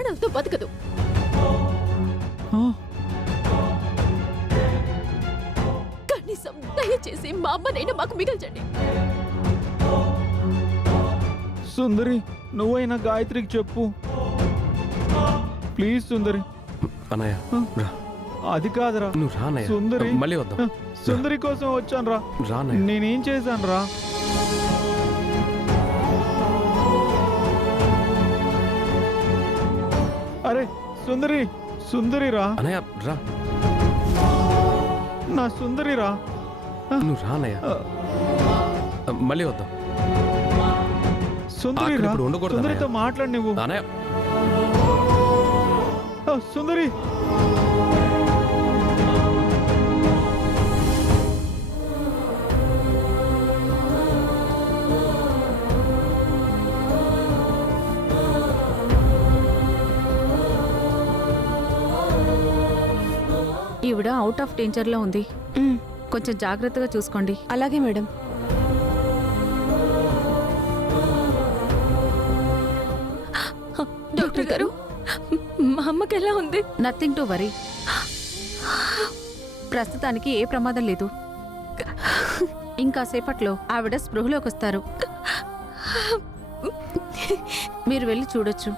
ప్రాణాలతో బతకదు. కనీసం దయచేసి మా అమ్మనైనా మాకు మిగల్చండి. సుందరి, నువ్వైనా గాయత్రికి చెప్పు ప్లీజ్. సుందరి అన్నయ్య రా. అది కాదురా, నువ్వు రా అన్నయ్య. సుందరి మళ్ళీ వద్దాం. సుందరి కోసం వచ్చాను రా. రా అన్నయ్య. నేనేం చేశాను రా? అరే సుందరి, సుందరి రా. అన్నయ్య రా. నా సుందరి రా. నువ్వు రా అన్నయ్య. మళ్ళీ వద్దాం. సుందరి అక్కడ రా. ఇప్పుడు ఉండకూడదు సుందరితో అన్నయ్య. మాట్లాడు నువ్వు. అన్నయ్య సుందరి, ఈవిడ అవుట్ ఆఫ్ డేంజర్లో ఉంది. కొంచెం జాగ్రత్తగా చూసుకోండి. అలాగే మేడం. డాక్టర్ గారు, మా అమ్మకి ఎలా ఉంది? Nothing to worry. ప్రస్తుతానికి ఏ ప్రమాదం లేదు. ఇంకా సేపట్లో ఆవిడ స్పృహలోకి వస్తారు. మీరు వెళ్ళి చూడొచ్చు.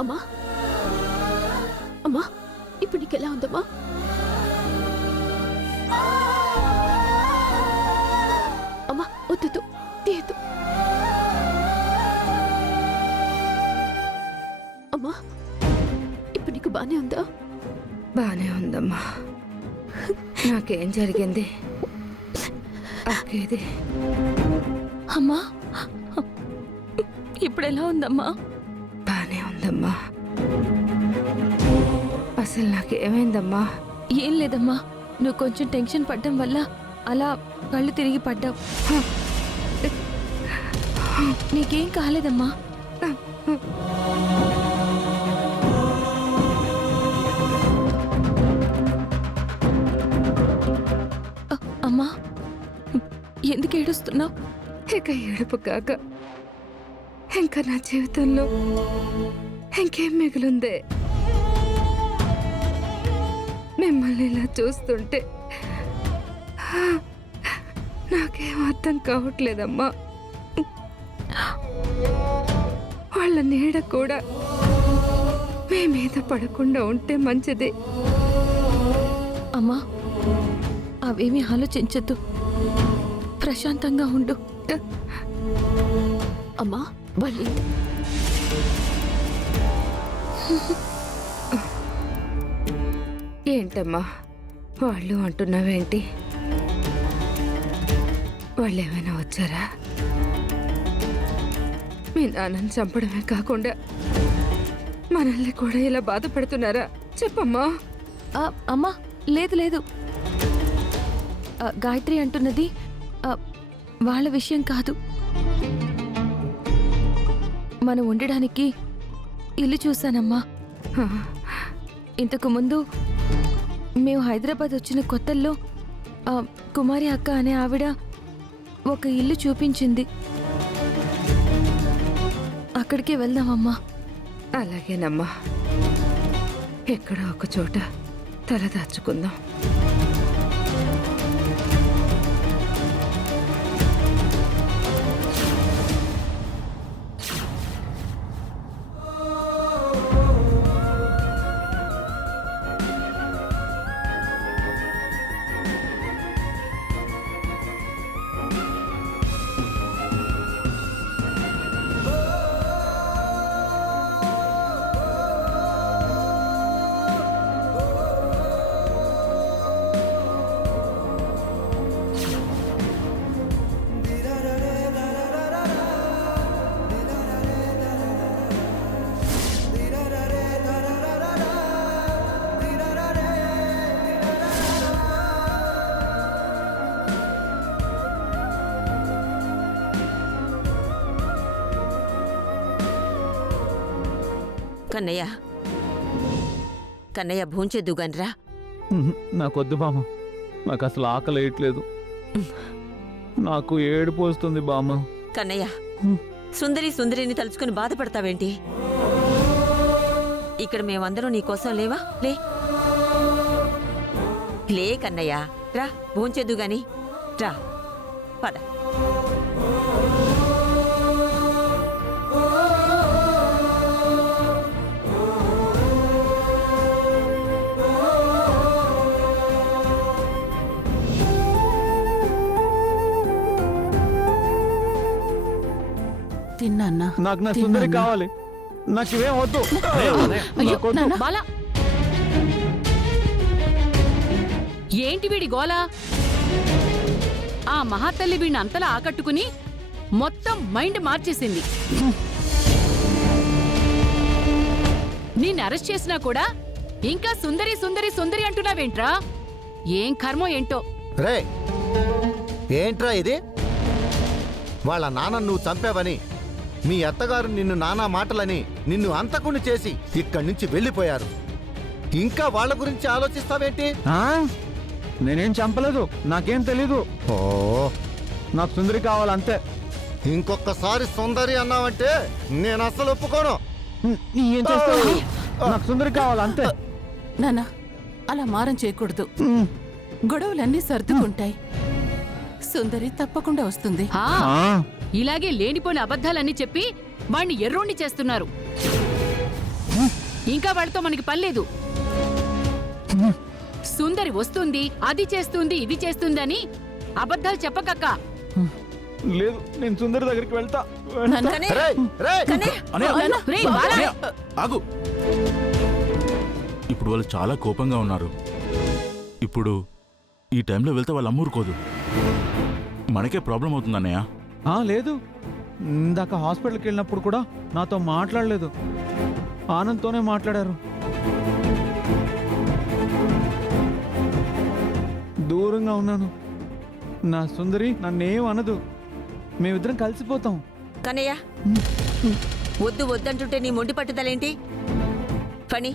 అమ్మా, అమ్మా, ఇప్పుడు నీకు ఎలా ఉందమ్మా? అమ్మా వద్దు, తీయద్దు. అమ్మా, ఇప్పుడు నీకు బానే ఉందా? బానే ఉందమ్మా. నాకేం జరిగింది? అక్కేది? అమ్మా, ఇప్పుడు ఎలా ఉందమ్మా? బానే ఉందమ్మా. అసలు నాకేమైందమ్మా? ఏం లేదమ్మా, నువ్వు కొంచెం టెన్షన్ పడ్డం వల్ల అలా కళ్ళు తిరిగి పడ్డావు. నీకేం కాలేదమ్మా. అమ్మా, ఎందుకు ఏడుస్తున్నావు? ఇక ఏడుపు కాక ఇంకా నా జీవితంలో ఇంకేం మిగిలిందే? మిమ్మల్ని ఇలా చూస్తుంటే నాకేం అర్థం కావట్లేదమ్మా. వాళ్ళ నీడ కూడా మీ మీద పడకుండా ఉంటే మంచిది. అమ్మా, అవేమీ ఆలోచించద్దు, ప్రశాంతంగా ఉండు. అమ్మా, వాళ్ళు ఏంటమ్మా వాళ్ళు అంటున్నావేంటి? వాళ్ళు ఏమైనా వచ్చారా? మీ నాన్నని చంపడమే కాకుండా మనల్ని కూడా ఇలా బాధ పెడుతున్నారా? చెప్పమ్మా. అమ్మా, లేదు లేదు, గాయత్రి అంటున్నది వాళ్ళ విషయం కాదు. మనం ఉండడానికి ఇల్లు చూశానమ్మా. ఇంతకు ముందు మేము హైదరాబాద్ వచ్చిన కొత్తల్లో కుమారి అక్క అనే ఆవిడ ఒక ఇల్లు చూపించింది. అక్కడికే వెళ్దామమ్మా. అలాగేనమ్మా, ఎక్కడో ఒక చోట తల దాచుకుందాం. కన్నయ్య కన్నయ్య భోంచేద్దు గన్రా. నాకొద్దు బామ్మ, నాకు అసలు ఆకలి వేయట్లేదు. నాకు ఏడుపు వస్తుంది బామ్మ. కన్నయ్య సుందరిని తలుచుకుని బాధపడతావేంటి? ఇక్కడ మేమందరం నీకోసం లేవా? లే కన్నయ్య, రా భోంచేద్దు గాని, రా పద. తిన్నా నాకు నా సుందరి కావాలి, నాకు ఇవేం వద్దు. నాకొద్దు. బాలా ఏంటి వీడి గోలా? ఆ మహాతల్లి వీడిని అంతలా ఆకట్టుకుని మొత్తం మైండ్ మార్చేసింది. నిన్ను అరెస్ట్ చేసినా కూడా ఇంకా సుందరి అంటున్నావేంట్రా? ఏం కర్మో ఏంటో. రే ఏంట్రా ఇది? వాళ్ళ నాన్న నువ్వు చంపావని, మీ అత్తగారు నిన్ను నానా మాటలని నిన్ను అంతకుని చేసి ఇక్కడి నుంచి వెళ్ళిపోయారు. ఇంకా వాళ్ళ గురించి ఆలోచిస్తావేంటి? నేనేం చంపలేదు, నాకేం తెలీదు. ఓ, నాకు సుందరి కావాలంతే. ఇంకొకసారి సుందరి అన్నావంటే నేను అస్సలు ఒప్పుకోను. ఏం చేస్తావు? నాకు సుందరి కావాలంతే. నానా అలా మారం చేయకూడదు. గొడవలన్నీ సర్దుకుంటాయి. సుందరి తప్పకుండా వస్తుంది. ఇలాగే లేనిపోని అబద్ధాలన్నీ చెప్పి వాణ్ణి ఎర్రోణ్ణి చేస్తున్నారు. ఇంకా వాడితో మనకి పనిలేదు. సుందరి వస్తుంది, అది చేస్తుంది, ఇది చేస్తుంది అని అబద్ధాలు చెప్పకక్క. లేదు, నేను సుందరి దగ్గరికి వెళ్తా. రేయ్, రేయ్. రేయ్, బాలా! ఆగు. ఇప్పుడు వాళ్ళు చాలా కోపంగా ఉన్నారు. ఇప్పుడు ఈ టైంలో వెళ్తే వాళ్ళు అమ్మూరుకోదు. మనకే ప్రాబ్లం అవుతుంది అన్నయ్య. లేదు, ఇందాక హాస్పిటల్కి వెళ్ళినప్పుడు కూడా నాతో మాట్లాడలేదు, ఆనంద్తోనే మాట్లాడారు. దూరంగా ఉన్నాను. నా సుందరి నన్నేం అనదు, మేమిద్దరం కలిసిపోతాం. కన్నయ్య వద్దంటుంటే నీ మొండి పట్టుదలేంటి? పని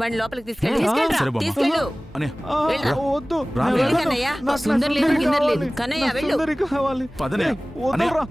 వాడిని లోపలికి తీసుకెళ్ళి సరే బామ్మ. తీసుకెళ్ళు. అన్నయ్య వెళ్ళరా. వద్దు, రా, నేను రా. వెళ్ళను. కన్నయ్య, నాకు నా సుందరి లేదు, సుందరి గిన్నె లేదు. కావాలి. కన్నయ్య, నా వెళ్ళు. సుందరి కావాలి. పదనే. వద్దురా.